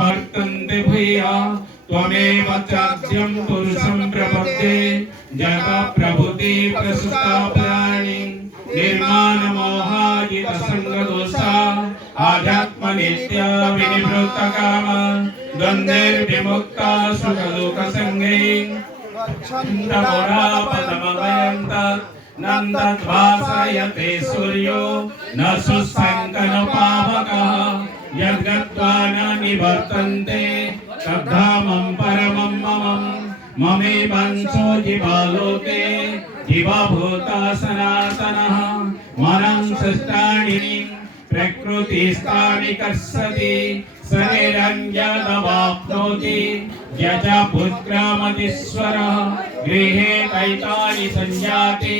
वर्तन्ते भूया त्वमेव चाद्यं पुरुषं प्रपद्ये जगता प्रभुति प्रसुता प्राणी निर्माणमोहाजित संगदोषा आध्यात्म नित्य विनिवृत्त काम द्वन्द्वैर्विमुक्ता सुखदुःखसंगे छन्दमोरापदमवयन्त नन्दद्भासयते सूर्यो न शुशङ्कन पावकः यद्गत्वा न निवर्तन्ते तद्धामं परमं मम ममेवांशो जीवालोके जीवभूता सनातनः मनं सृष्टानि प्रकृतिस्थानि कर्षति शरीरञ्जदवाप्नोति यज पुत्रमतीश्वरः गृहे कैतानि सञ्जाते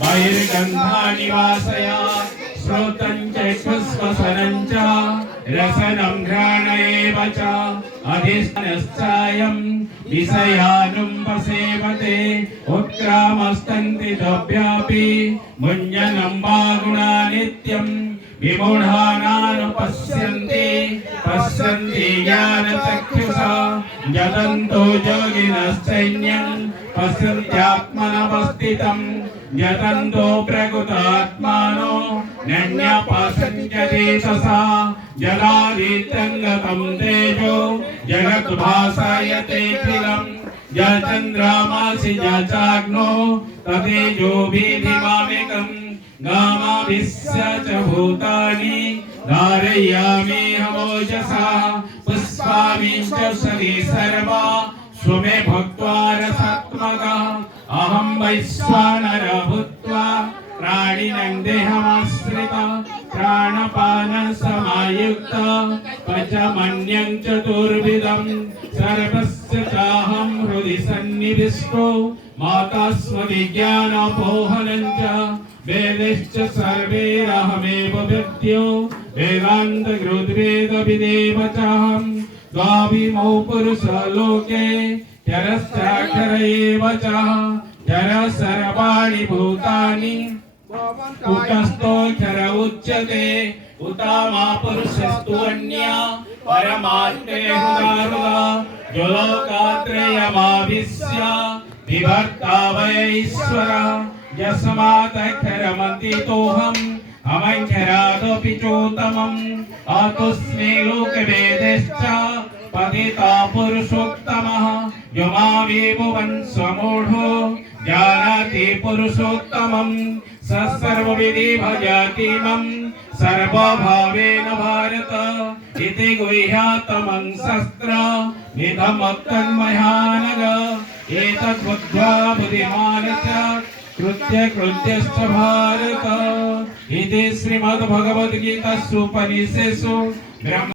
बहिर्गन्धानि वासयात् श्रोतं चक्षुस्वसनं च रसनं घ्राण एव च अधिष्ठानश्चायं विषयानुपसेवते उत्क्रामस्तन्ति तव्यापि मुञ्जनं वा गुणा नित्यं विमूढानानुपश्यन्ति पश्यन्ति ज्ञानचक्षुषा यतन्तो योगिनश्चैन्यं पश्यन्त्यात्मनवस्थितं यतन्तो प्रकृतात्मानो नन्यपश्यन्त्यचेतसा जलादित्यङ्गतं तेजो जगद्भासयतेऽखिलं यच्चन्द्रमासि यच्चाग्नो ततेजो विधिमामेकम् गामाभिस्य च भूतानि धारयामि हमोजसा पुष्पामि च सरि सर्वा स्वमे भक्त्वा रसात्मकः अहं वैश्वानर भूत्वा प्राणिनं देहमाश्रितः प्राणपानसमायुक्तः पचमन्यं चतुर्विधं सर्वस्य चाहं हृदि सन्निविष्टो माता स्वविज्ञानपोहनं च वेदैश्च सर्वैरहमेव वेद्यो वेदान्तकृद्वेदविदेव चाहं द्वाविमौ पुरुषलोके चरश्चाक्षर एव च चर सर्वाणि भूतानि कूटस्थोऽक्षर उच्यते उतामा पुरुषस्तु अन्या परमात्मेहुदारुदा ज्वलोकात्रयमाविश्य विभक्ता वै ईश्वरः यस्मादक्षरमतीतोऽहम् अमक्षरादपि चोत्तमम् अतोऽस्मि लोकवेदेश्च पतिता पुरुषोत्तमः यमाविभुवन् स्वमूढो जानाति पुरुषोत्तमम् स सर्वविधि भजति मम सर्वभावेन भारत इति गुह्यतमं शस्त्र निधमत्तन्महानग एतद्बुद्ध्वा बुद्धिमान् च कृत्यश्च भारत इति श्रीमद्भगवद्गीतासु उपनिषत्सु